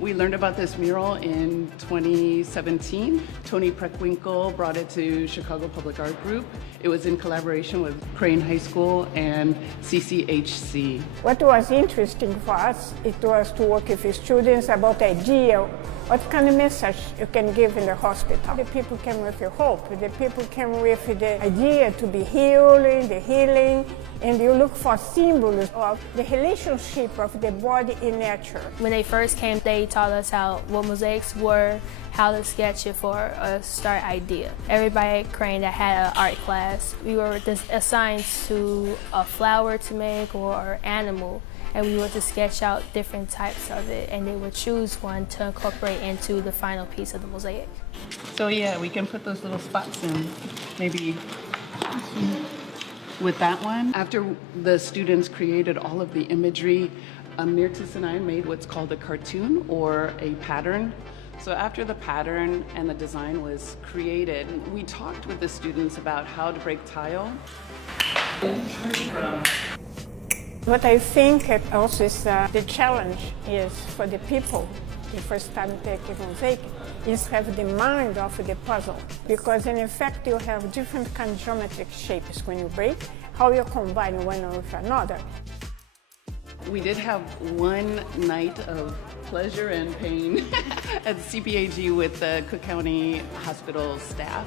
We learned about this mural in 2017. Toni Preckwinkle brought it to Chicago Public Art Group. It was in collaboration with Crane High School and CCHC. What was interesting for us, it was to work with students about the idea, what kind of message you can give in the hospital. The people came with the hope, the people came with the idea to be healing, the healing, and you look for symbols of the relationship of the body in nature. When they first came, they taught us what mosaics were, how to sketch it for a start idea. Everybody at Crane that had an art class, we were assigned to a flower to make or animal, and we were to sketch out different types of it, and they would choose one to incorporate into the final piece of the mosaic. So yeah, we can put those little spots in, maybe with that one. After the students created all of the imagery, Mirtes and I made what's called a cartoon or a pattern. So after the pattern and the design was created, we talked with the students about how to break tile. What I think also is the challenge is for the people, the first time taking mosaic, is have the mind of the puzzle. Because in effect you have different kind of geometric shapes when you break, how you combine one with another. We did have one night of pleasure and pain at CPAG with the Cook County Hospital staff,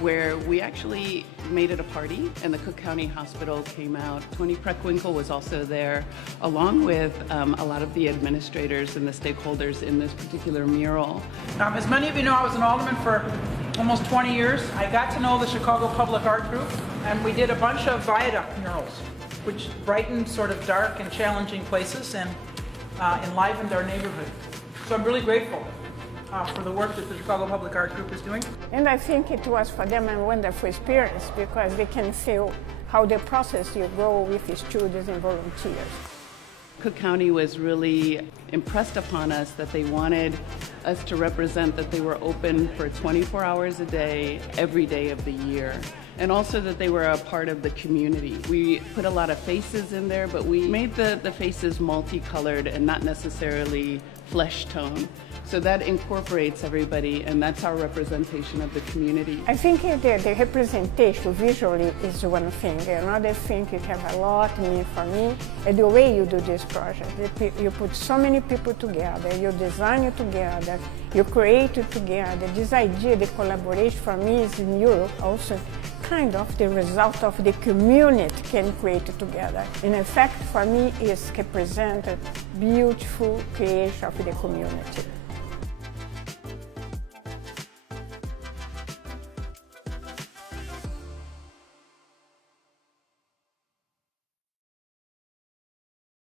where we actually made it a party and the Cook County Hospital came out. Toni Preckwinkle was also there, along with a lot of the administrators and the stakeholders in this particular mural. As many of you know, I was an alderman for almost 20 years. I got to know the Chicago Public Art Group, and we did a bunch of viaduct murals, which brightened sort of dark and challenging places and enlivened our neighborhood. So I'm really grateful for the work that the Chicago Public Art Group is doing. And I think it was for them a wonderful experience because they can feel how the process you go with the students and volunteers. Cook County was really impressed upon us that they wanted us to represent that they were open for 24 hours a day, every day of the year, and also that they were a part of the community. We put a lot of faces in there, but we made the faces multicolored and not necessarily flesh tone. So that incorporates everybody, and that's our representation of the community. I think the representation visually is one thing. Another thing it has a lot mean for me is the way you do this project. You put so many people together, you design it together, you create it together. This idea, the collaboration for me is in Europe also kind of the result of the community can create it together. In effect, for me, is represented beautiful creation of the community.